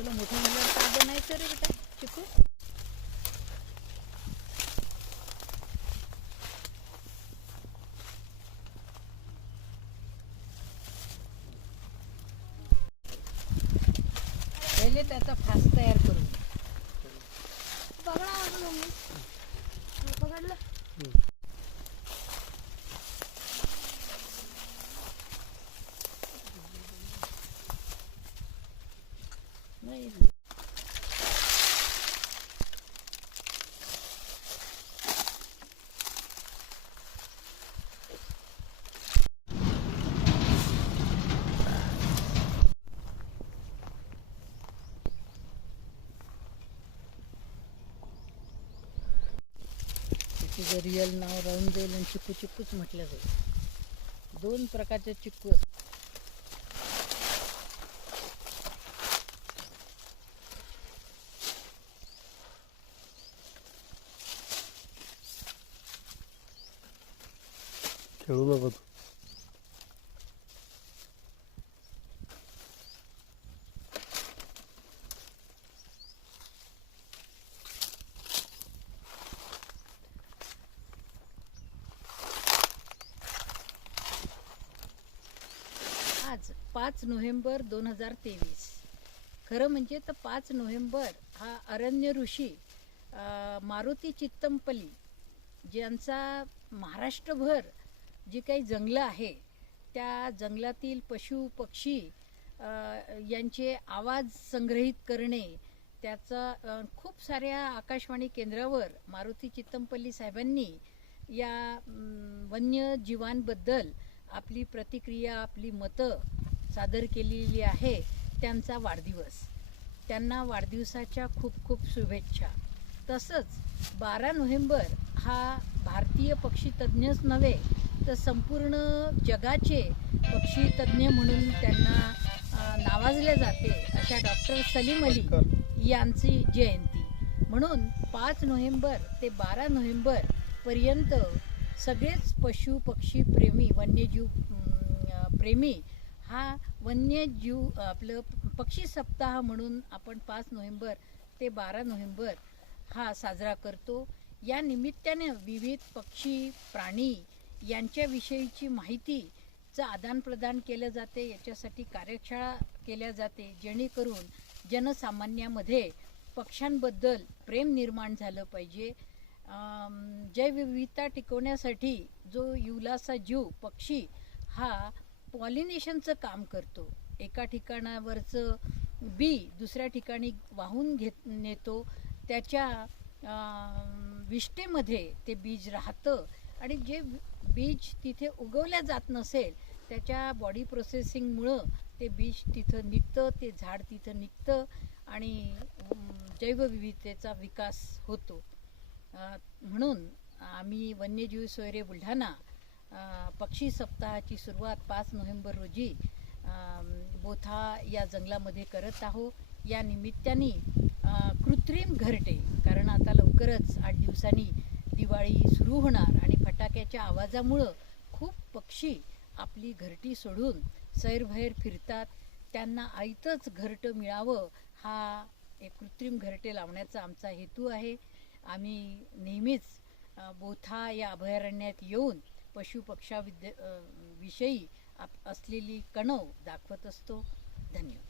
तुला मोठं मुलं का बनायचं रे बेटा चिकू? पहिले त्याचा फास तयार करून पकडलं नाही. तिचं रिअल नाव राहून जाईल आणि चिकू चिकूच म्हटलं जाईल. 2 प्रकारचे चिकू असतात. खेळू नको तू. आज 5 नोव्हेंबर 2023. खरं म्हणजे तर 5 नोव्हेंबर हा अरण्य ऋषी मारुती चित्तमपल्ली ज्यांचा महाराष्ट्रभर जी काही जंगलं आहे त्या जंगलातील पशु पक्षी यांचे आवाज संग्रहित करणे, त्याचा खूप साऱ्या आकाशवाणी केंद्रावर मारुती चित्तमपल्ली साहेबांनी या वन्यजीवांबद्दल आपली प्रतिक्रिया, आपली मतं सादर केलेली आहे. त्यांचा वाढदिवस, त्यांना वाढदिवसाच्या खूप खूप शुभेच्छा. तसंच 12 नोव्हेंबर हा भारतीय पक्षीतज्ञच नव्हे तर संपूर्ण जगाचे पक्षीतज्ञ म्हणून त्यांना नावाजले जाते अशा डॉक्टर सलीम अली यांची जयंती. म्हणून 5 नोव्हेंबर ते 12 नोव्हेंबरपर्यंत सगळेच पशु पक्षी प्रेमी, वन्यजीव प्रेमी हा वन्यजीव आपलं पक्षी सप्ताह म्हणून आपण 5 नोव्हेंबर ते 12 नोव्हेंबर हा साजरा करतो. या निमित्ताने विविध पक्षी प्राणी यांच्याविषयीची माहितीचं आदानप्रदान केलं जाते. याच्यासाठी कार्यशाळा केल्या जाते जेणेकरून जनसामान्यामध्ये पक्ष्यांबद्दल प्रेम निर्माण झालं पाहिजे. जैवविविधता टिकवण्यासाठी जो युलाचा जीव पक्षी हा पॉलिनेशनचं काम करतो. एका ठिकाणावरचं बी दुसऱ्या ठिकाणी वाहून नेतो. त्याच्या विष्ठेमध्ये ते बीज राहतं आणि जे बीज तिथे उगवल्या जात नसेल त्याच्या बॉडी प्रोसेसिंगमुळं ते बीज तिथं निघतं, ते झाड तिथं निघतं आणि जैवविविधतेचा विकास होतो. म्हणून आम्ही वन्यजीव सोयरे बुलढाणा पक्षी सप्ताहाची सुरुवात 5 नोव्हेंबर रोजी बोथा या जंगलामध्ये करत आहोत. या निमित्ताने कृत्रिम घरटे, कारण आता लवकरच 8 दिवसांनी दिवाळी सुरू होणार आणि फटाक्याच्या आवाजामुळं खूप पक्षी आपली घरटी सोडून सैरभैर फिरतात. त्यांना आयतंच घरटं मिळावं हा एक कृत्रिम घरटे लावण्याचा आमचा हेतू आहे. आम्ही नेहमीच बोथा या अभयारण्यात येऊन पशुपक्षाविषयी असलेली कणव दाखवत असतो. धन्यवाद.